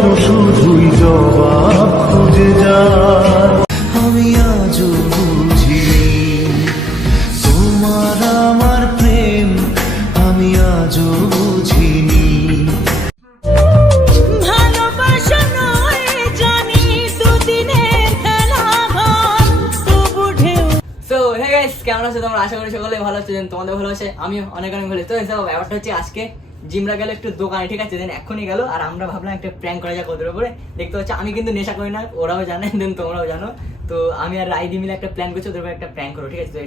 প্রশ্ন শুধুই জবাব খুঁজে যায়। আমি আজও বুঝিনি তোমার আমার প্রেম, আমি আজও বুঝিনি। ভালোবাসা নয় জানি দুদিনের খেলা ঘর তবু ঢেউ। সো হে গাইস, কেমন আছো তোমরা? আশা করি সকলে ভালো আছো, তোমাদের ভালো আছে, আমি অনেক অনেক ভালো। তো ব্যাপারটা হচ্ছে আজকে জিমরা গেল একটু দোকানে, ঠিক আছে, দেন এখনই গেল আর আমরা ভাবলাম একটা প্র্যাঙ্ক করা যাক ওদের উপরে। দেখতে পাচ্ছ আমি কিন্তু নেশা করি না, ওরাও জানে, দেন তোমরাও জানো। তো আমি আর রাইদি মিলে একটা প্ল্যান করছি ওদের উপরে একটা প্র্যাঙ্ক করো, ঠিক আছে। তো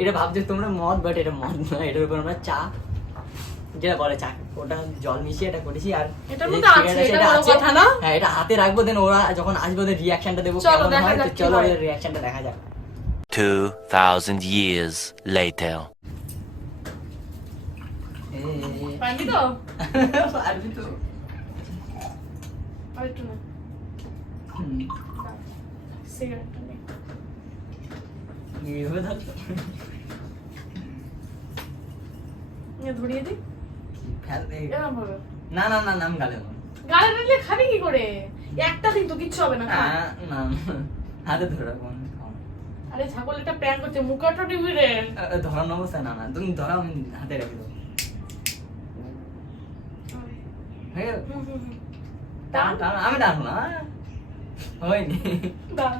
এটা ভাবছো তোমরা মদ, বাট এটা মদ নয়, এটার উপর আমরা চা, যেটা বলে চা, ওটা জল মিশিয়ে এটা করেছি। আর এটার মধ্যে আছে, এটা বড় কথা না? হ্যাঁ, এটা হাতে রাখবো, দেন ওরা যখন আসবে ওদের রিয়াকশনটা দেবো চলো কেমন দেখা হয়। যাক তো কি চলো হয়। ওদের রিয়াকশনটা দেখা যাক। 2,000 years later. পারবি তো? পারবি তো? আর একটু না। সিগারেটটা নে। এইভাবে থাকতো? নিয়ে ধরিয়ে দি। ফেল দে। এরকম ভাবে। না না না, নাম গালে না। গালে দিলে খাবি কি করে? একটা দিন তো কিচ্ছু হবে না। খা। না হাতে ধরে রাখো। আরে ছাগল একটা প্র্যাঙ্ক করছে, মুখটা টিভি রে। ধরানো অবস্থা না, না তুমি ধরাও, আমি হাতে রেখে দেবো। হয়ে গেল? টান। আমি টানবো না, হয়নি। দাঁড়া।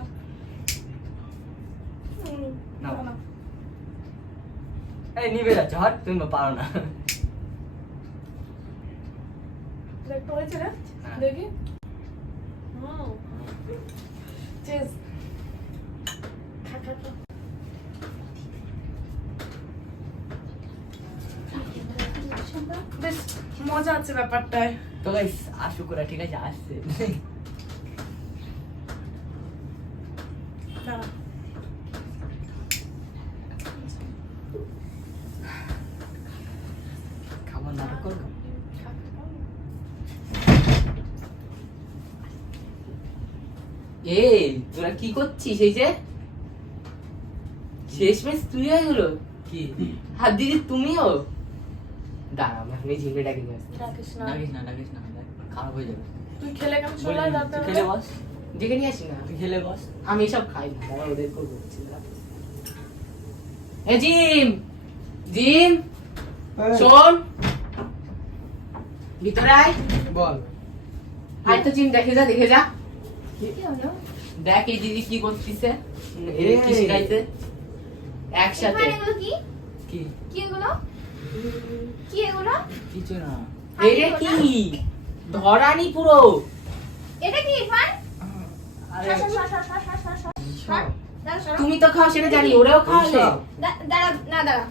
নাও। না। এই নিবে যাচ্ছে, হট, তুমি পারো না। একটু হয়েছে রে? হ্যাঁ। দেখি। চেস। খা খা খা। বেশ মজা আছে ব্যাপারটায়। তো গাইস আসুক ওরা, ঠিক আছে, আসছে। দাঁড়া। খাবার নাটক করবো। খা, খা, খা। এই তোরা কি করছিস? এই যে শেষমেশ তুই হয়ে গেলো কি? হাত দিদি তুমিও দাঁড়া, আমি ঝিমড়েটাকে নিয়ে আসছি। ডাকিস না। ডাকিস না, ডাকিস না, খারাপ হয়ে যাবে। তুই খেলে কেমন বলে চলে দিবি, যাতে তুই খেলে বস, ডেকে নিয়ে আসি না, তুই খেলে বস। আমি এসব খাই না, দাঁড়া ওদেরকেও বলছি। এ জিম, জিম শোন, ভিতরে আয়। বল। আয় তো জিম, দেখে যা, দেখে যা। কি হলো? দেখ এই দিদি কি করতেছে, এই। কি শিখাইতে একসাথে। এগুলো কি? কি? কি এগুলো? কি এগুলো? কিছু না। এটা কি ধরানি পুরো? এটা কি ইরফান? আরে সর, সর, সর, সর, সর, সর, সর, সর। দাঁড়া, সরো। তুমি তো খাও সেটা জানি, ওরাও খাওয়ালে। দাঁড়া, না দাঁড়া।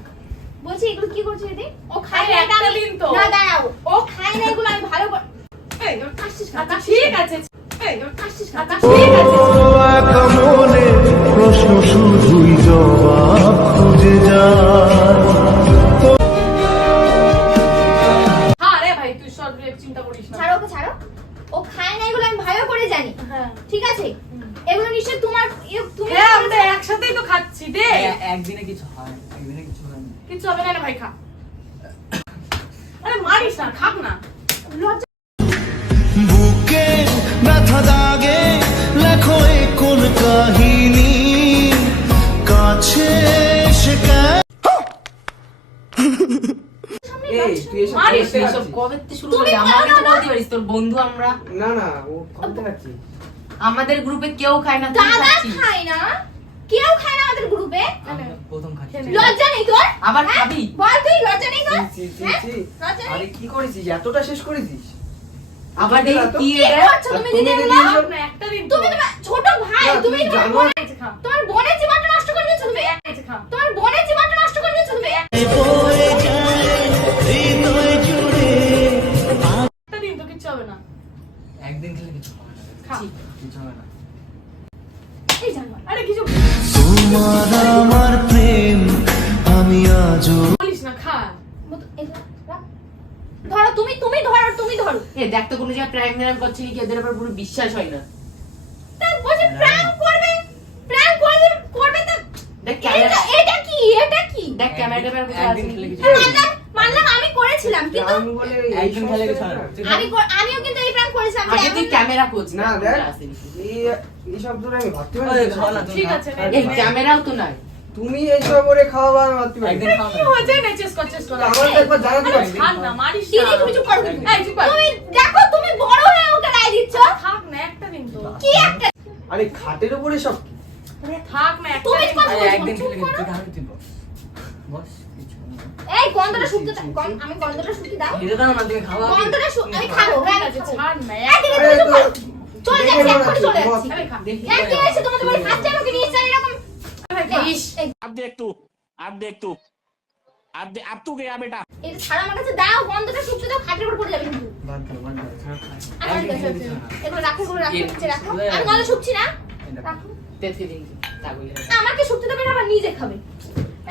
বলছি এগুলো কি করছিস দিদি? ও খায় আরে না, একটা আমি- দিন তো। না দাঁড়াও, ও খায় না এগুলো, আমি ভালো করে। এই কাশছিস কেন? আচ্ছা ঠিক আছে। এই কাশছিস কেন? আচ্ছা ঠিক আছে। একা মনে প্রশ্ন শুধুই জবাব খুঁজে যায়। হ্যাঁ রে ভাই, তুই সব চিন্তা করিস না। ছাড়ো ওকে, ছাড়ো। ও খায় না এগুলো, আমি ভালো করে জানি। হ্যাঁ। ঠিক আছে? এগুলো নিশ্চয় তোমার তুমি হ্যাঁ, আমরা একসাথেই তো খাচ্ছি দে। একদিনে কিছু হয়, একদিনে কিছু হয় না। কিছু হবে না রে ভাই, খা। আরে মারিস না, খাক না। লজ্জা বুকে ব্যথা দাগে লেখো এ কোন কাহিনী, কাছে এসে এই তুই এসব মারিস তুই না। এসব কবে থেকে শুরু করলি? আমাকে তো বলতে পারিস, তোর বন্ধু আমরা। না না, ও খাওয়াতে খাচ্ছি। আমাদের গ্রুপে কেউ খায় না, তুই দাদা খাচ্ছিস। খায় না, কেউ খায় না আমাদের গ্রুপে। আমরা প্রথম খাচ্ছি। লজ্জা নেই তোর? আবার হ্যাঁ? খাবি? বল তুই, লজ্জা নেই তোর? ছি, ছি, হ্যাঁ? ছি। লজ্জা নেই? আরে কি করেছিস? এতটা শেষ করেছিস? আবার দেখি কি কি এটা? করছো তুমি তুমি দিদি দিদি এগুলো? এসব- না, একটা দিন তো। তুমি তোমার ছোট ভাই, না, তুমি তুমি তোমার জানো- বোনের খা। তোমার বোনের জীবনটা নষ্ট করে দিচ্ছ তুমি। খা। তোমার বোনের জীবনটা নষ্ট করে দিচ্ছ তুমি। একটা দিন তো কিচ্ছু হবে না। একদিন খেলে কিছু হবে না, খা। কিছু হবে না। এই জানো আরে কিছু তোমার আমার প্রেম, আমি আজও বলিস না, খা। ধরো, তুমি তুমি ধরো, তুমি ধরো। এ দেখ তো কোনো জায়গায় প্র্যাঙ্ক ম্যাঙ্ক করছে কি, এদের উপর পুরো বিশ্বাস হয় না। তা বলছে প্র্যাঙ্ক করবে, প্র্যাঙ্ক করবে, করবে তো। দেখ ক্যামেরা, এটা কি? এটা কি? দেখ ক্যামেরা ট্যামেরা কোথায় আছে? একদিন খেলে কিছু হ্যাঁ, হবে না। মানলাম আমি করেছি, করেছিলাম কিন্তু আমি বলে এই একদিন খেলে সমস্ত ছাড় না। আমিও কিন্তু এই প্র্যাঙ্ক করেছিলাম আগে তুই ক্যামেরা কোচ না দেখ এই সব ধরে আমি ভাবতে পারি ওই না। খাও না তুমি ঠিক খাও। আছে এই ক্যামেরাও তো নাই তুমি এইসব করে খাওয়াবা আমি ভাবতে পারি একদিন না। খাও কি না হয়েছে না চেস কর আমার তো একবার জানাতে আরে পারি ছাড় না মারিস দিদি না তুমি চুপ করো কিন্তু। এই চুপ কর তুমি দেখো তুমি বড় হয়ে ওকে রায় দিচ্ছ থাক না একটা দিন তো কি একটা আরে খাটের উপরে সব কি? থাক না একটা তুমি দিন। কথা আরে বলছো, একদিন চুপ খেলে করো। তুই খাবি তুই বস বস কিছু হবে না। এই গন্ধটা শুকতে আমি গন্ধটা শুকতে দাও খেতে দাও না তুমি খাওয়া গন্ধটা আমি খাবো হ্যাঁ ঠিক আছে, খাবো। ছাড় না এই দিদি আরে তুমি চুপ তো করো। চলে যাচ্ছি এক্ষুনি চলে যাচ্ছি আরে খা দেখি হ্যাঁ কি হয়েছে তোমাদের বাড়ি ফার্স্ট টাইম ওকে নিয়ে এসেছেন এরকম ইস अब देख तू अब तू गया बेटा এটা ছাড়া আমার কাছে দাও গন্ধটা শুকতে দাও খাটের উপর পড়ে যাবে কিন্তু বাদ দাও, বাদ দাও, ছাড়ো, ছাড়ো। আমার কাছে আছে। এগুলো রাখো এগুলো রাখো নিচে রাখো আমি গন্ধ শুকছি না রাখো তেতে দিন তাগুলি আমাকে শুকতে দেবে না আবার নিজে খাবে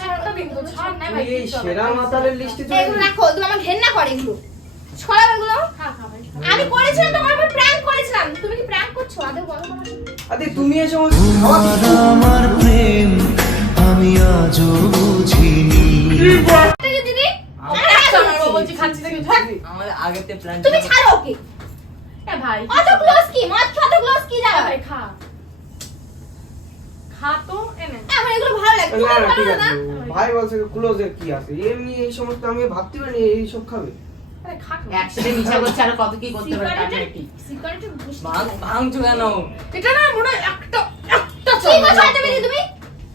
একটা দিন তো ছাড় না ভাই তুমি এই সেরা মাতালের লিস্টে চলে এগুলো রাখো তুমি আমার ঘেন্না করে এগুলো ছড়াও এগুলো খা খা ভাই আমি করেছিলাম তোমার উপর প্র্যাঙ্ক করেছিলাম তুমি কি প্র্যাঙ্ক করছো আদৌ বলো না আরে তুমি এই সমস্ত খাওয়া তোমার আমার প্রেম আমি আজও বুঝিনি এই যে দিদি একটা মারবো বলছি খাচ্ছি দেখি আমাদের আগেতে প্ল্যান তুমি ছাড়ো ওকে এ ভাই অত ক্লোজ কি মত অত ক্লোজ কি জানো ভাই খা খা তো এনে আমার এগুলো ভালো লাগে না তোমার না ঠিক ভালো আছে না ভাই বলছে ক্লোজের কি আছে এমনি এই সমস্ত আমি ভাবতে পারি এই সব খাবে আরে খা একসাথে মিছা করছে আর কত কি করতে পারে তার সিগারেটের ঠিক সিগারেটের ভাঙছো কেন এটা না মনে হয় একটা ঠিক আছে ছড়াতে পেরে তুমি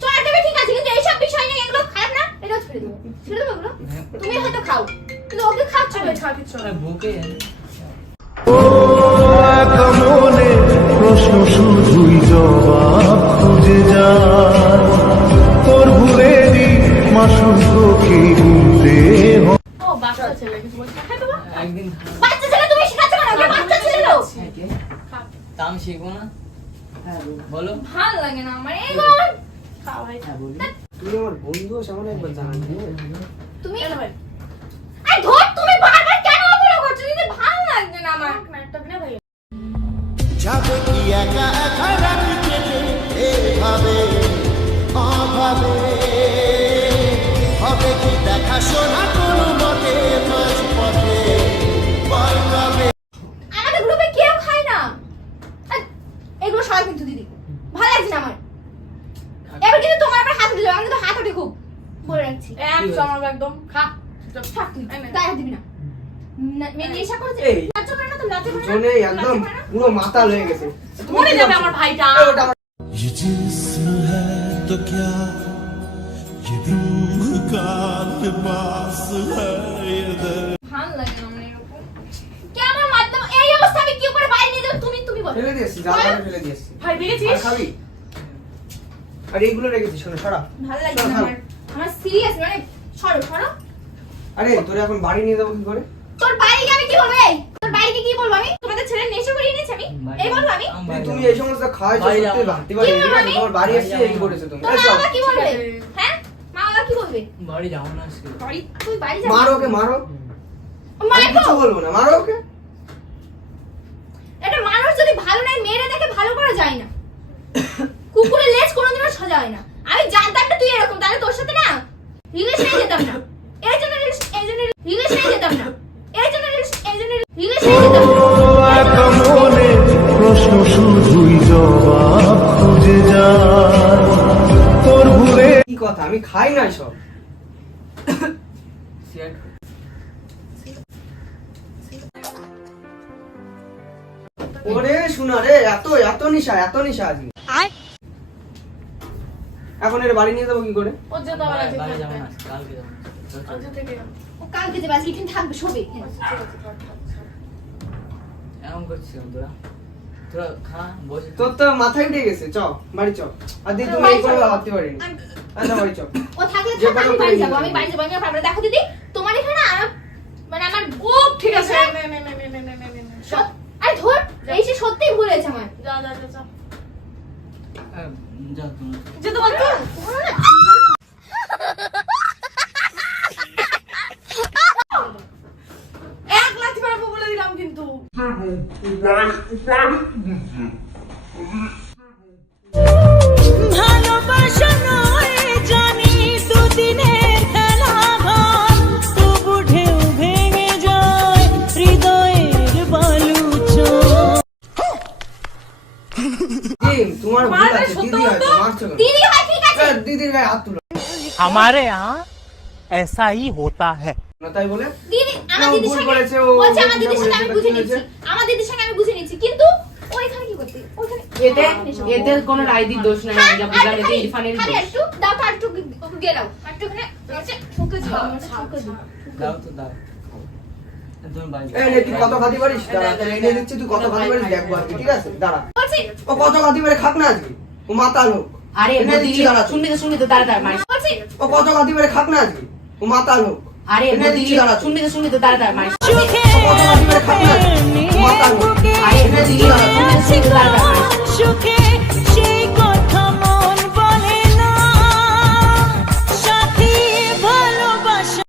ছড়াতে পেরে ঠিক আছে কিন্তু এইসব বিষয় নিয়ে এগুলো খারাপ না এটাও ছেড়ে দেবো এগুলো তুমি হয়তো খাও কিন্তু ওকে খাচ্ছ না খা কিছু আরে বুকে একা মনে প্রশ্ন শুধুই জবাব খুঁজে যায় তোর ভুলেরই মাসুল তোকে গুনতে হয় ও বাচ্চা ছেলে কিছু বলছে খাই দেবো একদিন বাচ্চা ছেলে তুমি শেখাচ্ছ না ওকে বাচ্চা ছেলে লো খা তা আমি শিখবো না বলো ভাল লাগে না আমার এগুলো খা ভাই তুমি আমার বন্ধু সামনে একবার জানান তুমি এনে ভাই আরে ধর তুমি বারবার কেন অবহেলা করছো দিদি ভাল লাগছে না আমার থাক না একটা দিন ভাই যাবে কি একা একা রাখি কেটে এভাবে অভাবে হবে কি দেখাশোনা কোনো মতে মাঝ পথে বল কবে আমাদের গ্রুপে কেউ খায় না আর এগুলো সবাই কিন্তু দিদি ভালো লাগছে না আমার এবার কিন্তু তোমার আবার হাত উঠে যাবে আমি কিন্তু হাত উঠে খুব বলে রাখছি একদম আমার একদম খা থাক তুই এনে। গায়ে হাত দিবি না মেয়ে নেশা করেছে এই। লজ্জা করে না তো লজ্জা করে না দুজনে একদম পুরো মাতাল হয়ে গেছে মরে যাবে আমার ভাইটা এই ওটা আমার ये जिस्म है तो क्या ये रूह का लिबास है ये दर्द ভাল লাগে না আমার এরকম কেমন মাধ্যম এই অবস্থা আমি কি করে বাইরে নিয়ে যাবো তুমি বলো ফেলে দিয়েছি জায়গাটা ফেলে দিয়েছি ভাই আর দেখেছিস খাবি আর এইগুলো রেখেছি শোনো সরা ভাল লাগে না আমার সিরিয়াস মানে সরো সরো আরে তোরে এখন বাড়ি নিয়ে যাবো কি করে তোর বাড়িকে আমি কি বলবো এই তোর বাড়িকে কি বলবো আমি তোমাদের ছেলে নেশা করিয়ে নিয়েছি আমি এই বলবো আমি তুমি এই সমস্ত খাওয়াইছো বাড়ি সত্যি যাবো না। ভাবতে পারি কি ঠিক আছে বলবি? তোমার বাড়ি বাড়ি এসে যাবো এই না। করেছো তুমি তোর এই মা চল। বাবা কি বলবে ঠিক আছে। হ্যাঁ মা বাবা কি বলবে বাড়ি যাবো না আজকে বাড়ি তুই বাড়ি যাবি মারো ওকে মারো আমি মারো কিছু বলবো না মারো ওকে একটা মানুষ যদি ভালো নাই মেরে দেখে ভালো করা যায় না কুকুরের লেজ কোনোদিনও সোজা হয় না আমি জানতাম না তুই এরকম তাহলে তোর সাথে না রিলেশনে যেতাম না এই জন্য রিলেশনে যেতাম না এই জন্য রিলেশনে যেতাম না একা মনে প্রশ্ন শুধুই জবাব খুঁজে যায় তোর ভুলে কি কথা আমি খাই না সব সিগারেট ওরে শোনা রে এত এত নিশা আজকে এখন এর বাড়ি নিয়ে যাবো কি করে ওর যেতে আবার আছে বাড়ি যাবো না আজকে, কালকে যাবো আজ থেকে ও কালকে যাবে আজকে এখানে থাকবে শোবে এমন করছিস কেন তোরা তোরা খা বসে তোর তো মাথায় উঠে গেছে চ বাড়ি চ আর দিদি তুমি এই করে ভাবতে পারিনি আচ্ছা বাড়ি চ ও থাকলে যে থাক, আমি কোনো বাড়ি করে যাবো নিয়ে আমি যাবো। বাড়ি যাবো আমি আর পারবো না। দেখো দিদি তোমার এখানে না মানে আমার ও ঠিক আছে নে নে নে নে নে নে নে নে আরে ধর এই সে সত্যিই ভুল হয়েছে আমার যা যা যা যা যা তোমরা যেতে বলতো এক লাথি মারবো বলে দিলাম কিন্তু ভালোবাসা নয় জানি দুদিনের খেলা ঘর তবু ঢেউ ভেঙে তোমার ভুল মারবে, আছে, সত্য দিদি হয়তো বলতো? মারছো কেন? দিদি হয় ঠিক আছে দিদির গায়ে হাত তুলো हमारे यहाँ ऐसा ही होता है। না, তাই বলে দিদি আমার না, ও দিদির ভুল সঙ্গে করেছে, ও বলছে আমার যেটা দিদির সঙ্গে আমি বলেছে, বুঝে কি নিচ্ছি হয়েছে? আমার দিদির সঙ্গে আমি বুঝে নিচ্ছি কিন্তু ওইখানে কি করতে ওইখানে এতে এতে কোনো রাইদির দোষ নাই, আমি যা বুঝলাম এতে ইরফানের খালি দোষ। একটু দাও তো একটু গেলাও একটু ওখানে হচ্ছে ঠুকে দিও ঠুকে দিও দাও তো দাও তুমি বাড়ি এই নে, তুই কত খাতি পারিস? দাঁড়া, দাঁড়া, এনে দিচ্ছি, তুই কত খাতি পারিস দেখবো আজকে, ঠিক আছে? দাঁড়া। বলছি ও কত খাতি পারে খাক না আজকে, ও মাতাল হোক। আরে এনে দিচ্ছি, দাঁড়া তুই। শুনবি তো তাড়াতাড়ি মারিস। বলছি ও কত খাতি পারে খাক না আজকে, ও মাতাল হোক। আরে এনে দিচ্ছি, দাঁড়া তুই। শুনবি তো তাড়াতাড়ি মারিস। সুখে ও কত খাতি পারে খাক না আজকে, ও মাতাল হোক। আরে এনে দিদি শুনবি তো তাড়াতাড়ি মারিস। সুখে সেই কথা মন বলে না সাথী ভালোবাসা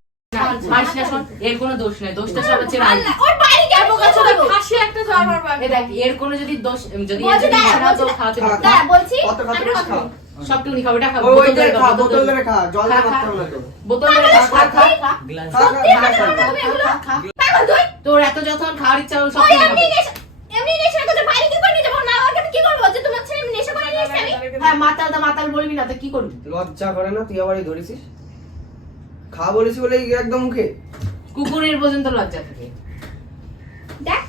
মারিস না, শোন, এর কোনো দোষ নেই, দোষটা সব হচ্ছে রাইদি। আল্লাহ ওর বাড়ি কেন কথা বলবো ফাঁসি একটা জ্বর মারবা এ দেখ, এর কোনো যদি দোষ যদি বলছি এর যদি দাঁড়া, ইচ্ছা না হতো, বলছি খাওয়াতে দাঁড়া। পারতো। দাঁড়া বলছি কত খাতি আমি পারিস কথা খা। বলবো। সবটুকুনি খাও, এটা খা, ও ওই যে খা, বোতল বোতল ধরে খা, জল খা, মারতে খা। হবে না তো। বোতল ধরে খা, খা, খা, খা। গ্লাস খা, খা, সত্যি খা, আমার খা। তুমি এগুলো খা। পাগল তুই তোর এত যখন খাওয়ার ইচ্ছা হলো সব ওই কিছু এমনি খাবি। এমনি নেশা করতে বাইরে কি করে নিয়ে যাবো মা বাবাকে আমি কি করবো যে তোমার ছেলে নেশা করে নিয়ে এসেছে আমি হ্যাঁ, মাতাল তো মাতাল বলবি না তো কি করবি? লজ্জা করে না, তুই আবারই ধরেছিস? খা বলেছি বলে একদম মুখে। কুকুরের পর্যন্ত লজ্জা থাকে। দেখ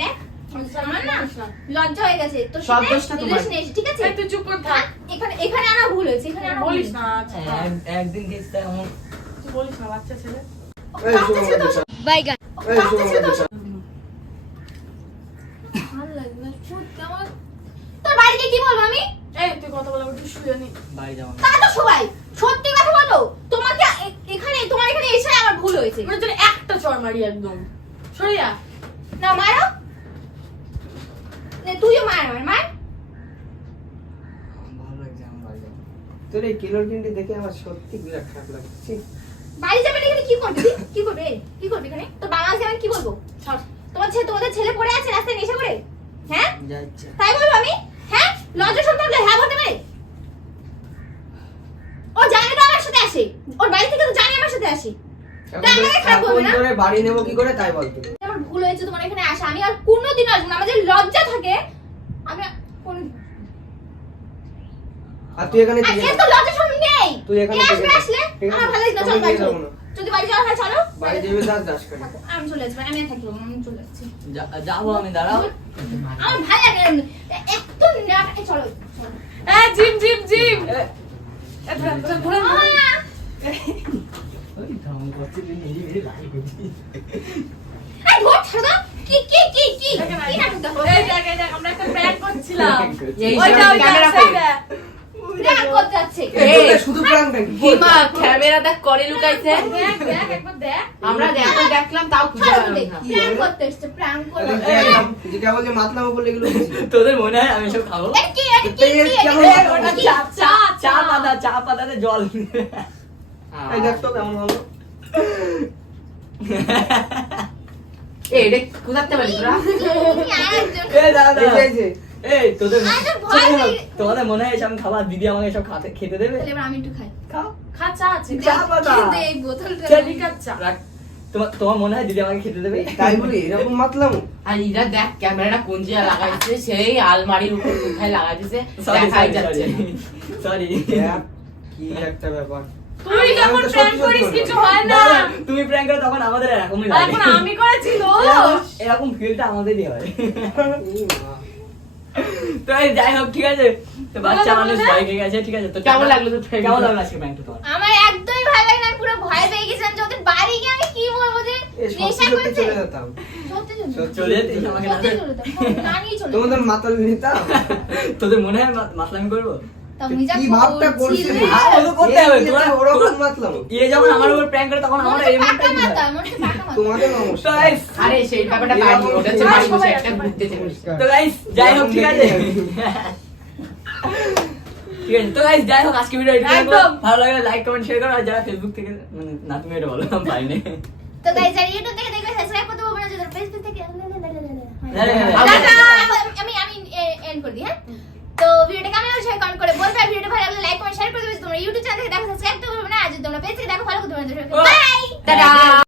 দেখ আমার না লজ্জা হয়ে গেছে তোর সব সাথে দোষটা তোমার। রিলেশন এসে ঠিক আছে এই তুই চুপ কর থাক এখানে আনা ভুল হয়েছে এখানে আনা বলিস বলিস না আচ্ছা একদিন গেছে এমন তুই বলিস না বাচ্চা ছেলে এই শোনো আমাদের চল। বাইগান এই শোনো আমাদের চল। ভালো লাগে না সত্যি আমার তোর বাড়িতে কি বলবো আমি এই তুই কথা বলে একটু শুয়ে নি বাড়ি যাবো তা তো সবাই সত্যি কথা বলো তোমাকে এখানে তোমার এখানে এসে আমার ভুল হয়েছে মানে তোর একটা চড় মারি একদম সরিয়া না মারো নে তুইও মার আমার মার ভালো লাগছে আমার বাড়ি যাবো তোর এই কিলোর কিনটি দেখে আমার সত্যি বিরাট খারাপ লাগছে। বাড়ি যাবে না এখানে কি করবি তুই? কি করবে কি করবি এখানে তো বাবা আজকে আমি কি বলবো ছাড় তোমাদের ছেলে পড়ে আছে রাস্তায় নেশা করে হ্যাঁ যাচ্ছে তাই বলবো আমি হ্যাঁ লজ্জা শুনতে হলে হ্যাঁ বলতে পারে ও জানে তো আমার সাথে আসে ওর বাড়ি থেকে তো জানে আমার সাথে আসে এখন তা আমাকে খারাপ বলবে এখন না? তোরে বাড়ি নেবো কি করে তাই বল তুই। আমার ভুল হয়েছে তোমার এখানে আসা আমি আর কোনোদিন আসবো না আমার যে লজ্জা থাকে আমি আর কোনোদিন আর তুই এখানে আর থেকে এর তো লজ্জা শুন নেই তুই এখানে এ থেকে আসবে যা। আসলে ঠিক আছে? আমার ভালো লাগে না চল তোকে বাড়ি নিয়ে চলো যাবো না। যদি বাড়ি যাওয়া হয় চলো বাড়ি যাবে দাস করে। আমি চলে আসবো আমি আর থাকবো না, আমি চলে আসছি যাবো আমি দাঁড়াও আমার ভালো লাগে না একটু না চলো চলো এই জিম জিম জিম এ ধরে ধরে ধরে মামা ওই ধাম করছে তুই নিজে নিজে লাইক করছিস এই ধর ছাড়ো দাও। কি কি নাটক দেখো এই দেখ এই দেখ আমরা একটা প্র্যাঙ্ক করছিলাম এই ওইটা সব ওইটা ক্যামেরা আছে, কই? প্র্যাঙ্ক করতে যাচ্ছে এই, শুধু প্রাণ নাকি? হিমা ক্যামেরাটা করে লুকাইছে। দেখ দেখ একবার দেখ আমরা দেখলাম তাও খুঁজে ছাড়ো পেলাম দে না। প্র্যাঙ্ক করতে এসেছে প্র্যাঙ্ক করতে যে কেবল যে মাতলামো বলে এগুলো বুঝি। তোদের মনে হয় আমি সব খাবো এটা কি কেমন এ, ওটা চা পাতাতে জল এই দেখ তো কেমন হলো। এই এটা কোথাতে পারি তোরা? এ দাদা এই যে, এই যে। এই তোদের আরে ভয় চলো, পেয়ে- তোমাদের মনে হয় এসব খাবার দিদি আমাকে সব খেতে দেবে এবার আমি একটু খাই খাও খা চা আছে চা পাতা দে এই বোতলটা লিকার চা রাখ। তোমার মনে হয় দিদি আমাকে খেতে দেবে তাই বলি এরকম মাতলামো। আর এরা দেখ ক্যামেরাটা কোন জায়গায় লাগাইছে, সেই আলমারির উপর কোথায় লাগাইছে Sorry, দেখাই sorry, যাচ্ছে sorry. Sorry. দেখ, কি একটা ব্যাপার। তুই আমি যখন তো সত্যি প্র্যাঙ্ক সত্যি করিস বলবো। কিছু হয় না দাদা, তুমি প্র্যাঙ্ক করো তখন আমাদের এরকমই আর লাগে এখন আমি করেছি এরকম ফিলটা আমাদেরই হয় এই মা। তো এই যাই হোক ঠিক আছে তো বাচ্চা বলো, মানুষ বলো। ভয় পেয়ে গেছে ঠিক আছে তো কেমন লাগলো তোর prank? কেমন লাগলো আজকে প্র্যাঙ্কটা তোমার আমার একদমই ভালো লাগে না আমি পুরো ভয় পেয়ে গেছিলাম যে ওদের বাড়ি গিয়ে আমি কি বলবো যে এই সত্যি নেশা সত্যি করেছে চলে যেতাম। সত্যি চলে যেতে আমাকে না সত্যি চলে যেতাম না নিয়ে চলে তোমাদের মাতাল নিতাম। তোদের মনে হয় মাতলামি করবো তুমি যা কি ভাবটা করছিলে? করছিলে আর ওগুলো করতে হবে এই তোমরা ওরকম মাতলামো। ইয়ে যখন আমার উপর প্র্যাঙ্ক করে তখন আমার এই পাকা মনটাই মাথা মনে পাকা মাথা তোমাদের তো নমস্কার। guys, আরে সেই ব্যাপারটা বাড়ি ওটা হচ্ছে বাড়ি বসে একটা ঘুরতে যেতে। তো গাইস যাই হোক ঠিক আছে ঠিক আছে তো গাইস যাই হোক আজকে ভিডিও একদম। ভালো লাগলে লাইক কমেন্ট শেয়ার করো আর যারা ফেসবুক থেকে মানে না তুমি এটা বলো আমি পাইনি তো গাইস যারা ইউটিউব থেকে দেখবে সাবস্ক্রাইব করতে ভুলবেন না যারা ফেসবুক থেকে আমি এন্ড করে দিই হ্যাঁ তো ভিডিওটা কেমন লাগলো সেটা কমেন্ট করে বলবে আর ভিডিওটা ভালো লাগলে লাইক কমেন্ট শেয়ার করে দেবে তোমরা ইউটিউব চ্যানেল থেকে দেখো সাবস্ক্রাইব করতে ভুলবে না আর যদি তোমরা পেজ থেকে দেখো ফলো করতে ভুলবে না বাই টাটা।